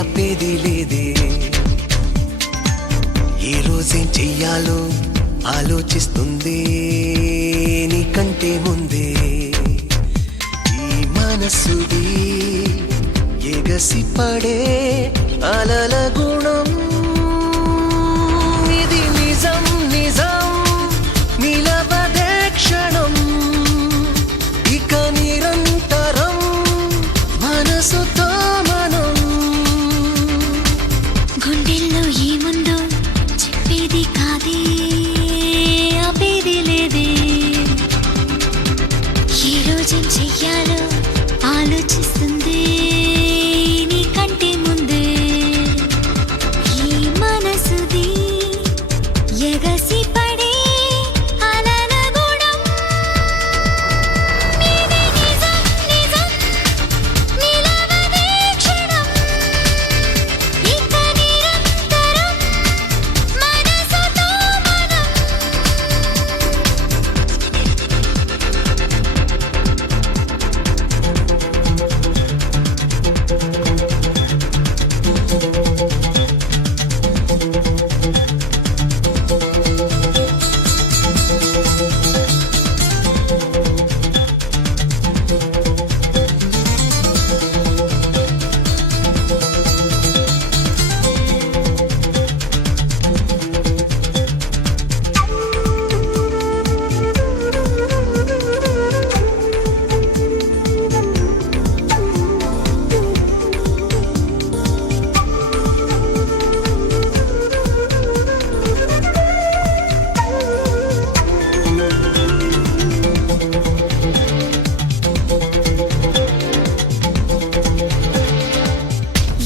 ఆపేది లేదే. ఏ రోజేం చెయ్యాలో ఆలోచిస్తుంది నీకంటే ముందే. ఈ మనసుది ఎగసి పడే అలల గుణం ఇది. నిజం నిజం నిలవదే క్షణం, ఇక నిరంతరం మనసుతో మనం. గుండెల్లో ఏముందో చెప్పేది కాదే, ఆపేది లేదే. ఏ రోజేం చెయ్యాలో ఆలోచిస్తుంది నీకంటే ముందే. ఈ మనసుది ఎగసి పడే అలల గుణం ఇది. నిజం నిజం నిలవదే క్షణం, ఇక నిరంతరం మనసుతో మనం.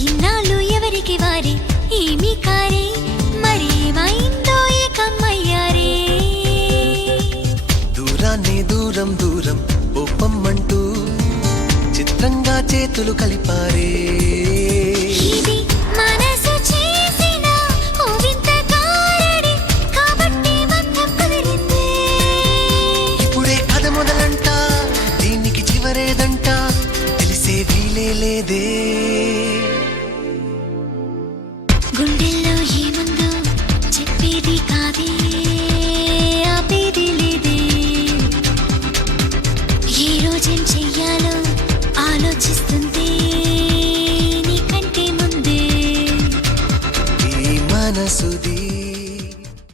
ఇన్నాళ్ళు ఎవరికి వారే ఏమి కారే, మరి ఏమైందో ఏకమ్మయ్యారే. దూరాన్ని దూరం దూరం ఒప్పమ్మంటూ చిత్రంగా చేతులు కలిపారే. ఇది మనసు చేసిన ఓ వింత కారడి, కాబట్టి బంధం కుదిరింది. ఇప్పుడే కథ మొదలంట, దీనికి చివరేదంట తెలిసే వీలే లేదే. గుండెల్లో ఏముందో చెప్పేది కాదే, ఆపేది లేదే. ఏ రోజేం